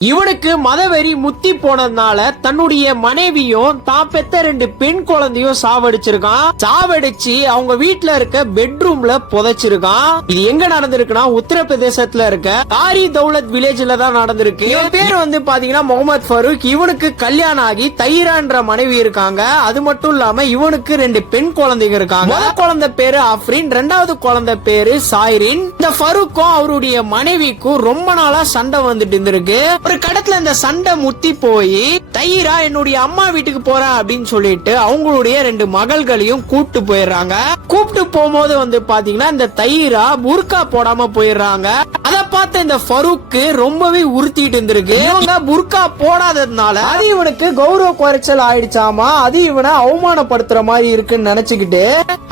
இவனுக்கு மதவெறி முத்தி போனதுனால தன்னுடைய மனைவியும் தான் பெத்த 2 பெண் குழந்தையும் சாவடிச்சிருக்கான். சாவடிச்சு அவங்க வீட்டுல இருக்க பெட்ரூம்ல புதைச்சிருக்கான். இது எங்க நடந்திருக்குன்னா உத்தரப்பிரதேசத்துல இருக்க தாரி தௌலத் வில்லேஜ்ல தான் நடந்திருக்கு. இவன் பேர் வந்து பாத்தீங்கன்னா முகமது ஃபரூக். இவனுக்கு கல்யாணம் ஆகி தைரான்ற மனைவி இருக்காங்க. அது மட்டும் இல்லாம இவனுக்கு 2 பெண் குழந்தைங்க இருக்காங்க. முதல் குழந்தை பேரு அஃப்ரின், 2வது குழந்தை பேரு சாய்ரின். இந்த ஃபரூக்கும் அவருடைய மனைவிக்கும் ரொம்ப நாளா சண்டை வந்துட்டு இருந்திருக்கு. ஒரு கடத்துல இந்த சண்டை முத்தி போய் தைரா என்னுடைய அம்மா வீட்டுக்கு போறேன் அப்படின்னு சொல்லிட்டு அவங்களுடைய 2 மகள்களையும் கூப்பிட்டு போயிடுறாங்க. கூப்பிட்டு போகும்போது வந்து பாத்தீங்கன்னா இந்த தைரா புர்கா போடாம போயிடுறாங்க. அத பார்த்த இந்த ஃபரூக்கு ரொம்பவே உறுத்திட்டு இருந்திருக்கு. இவங்க புர்கா போடாததுனால அது இவனுக்கு கௌரவ குறைச்சல் ஆயிடுச்சாமா. அது இவனை அவமானப்படுத்துற மாதிரி இருக்குன்னு நினைச்சுக்கிட்டு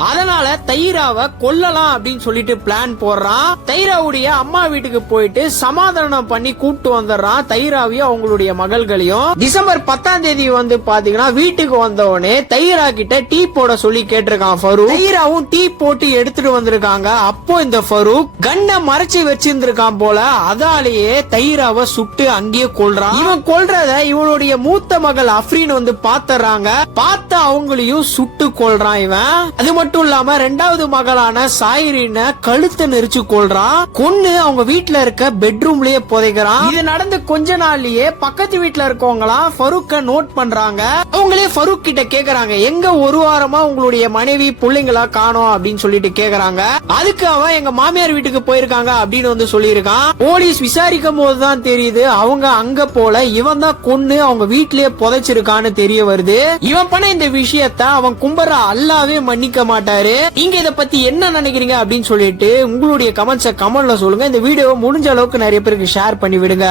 அதனால தைராவை கொல்லலாம் அப்படின்னு சொல்லிட்டு பிளான் போடுறான். தைராவுடைய அம்மா வீட்டுக்கு போயிட்டு சமாதானம் பண்ணி கூப்பிட்டு வந்துடுறான் தைராவையும் அவங்களுடைய மகள்களையும். டிசம்பர் 10ஆம் தேதி வந்து பாத்தீங்கன்னா வீட்டுக்கு வந்தவனே தைரா கிட்ட டீ போட சொல்லி கேட்டிருக்கான் ஃபரூக். தைராவும் டீ போட்டு எடுத்துட்டு வந்திருக்காங்க. அப்போ இந்த ஃபரூக் கண்ணை மறைச்சு வச்சிருந்திருக்கான் போல. அதாலேயே தைராவை சுட்டு அங்கேயே கொல்றான். இவன் கொல்றத இவனுடைய மூத்த மகள் அஃப்ரீன் வந்து பாத்துறாங்க. பார்த்து அவங்களையும் சுட்டு கொல்றான் இவன். அது மட்டும் இல்லாம 2வது மகளான சாயிரின கழுத்தை நெரிச்சு கொல்றான். கொன்னு அவங்க வீட்டுல இருக்க பெட்ரூம்லயே புதைக்கிறான். இது நடந்து கொஞ்ச நாள்லயே பக்கத்து வீட்டுல இருக்கவங்களாம் ஃபரூக்க நோட் பண்றாங்க. அவங்களே ஃபரூக் கிட்ட கேக்குறாங்க, எங்க ஒரு வாரமா உங்களுடைய மனைவி பிள்ளைங்களா காணோம் அப்படின்னு சொல்லிட்டு கேக்குறாங்க. அதுக்கு அவன் எங்க மாமியார் வீட்டுக்கு போயிருக்காங்க அப்படின்னு வந்து சொல்லியிருக்கான். போலீஸ் விசாரிக்கும் போதுதான் தெரியுது அவங்க அங்க போல, இவன் தான் கொன்னு அவங்க வீட்லயே புதைச்சிருக்கான்னு தெரிய வருது. இவன் பண்ண இந்த விஷயத்த அவன் கும்பற அல்லாவே மன்னிக்க மாட்டாரு. நீங்க இத பத்தி என்ன நினைக்கிறீங்க அப்படின்னு சொல்லிட்டு உங்களுடைய கமெண்ட்ஸ கமெண்ட்ல சொல்லுங்க. இந்த வீடியோ முடிஞ்ச அளவுக்கு நிறைய பேருக்கு ஷேர் பண்ணி விடுங்க.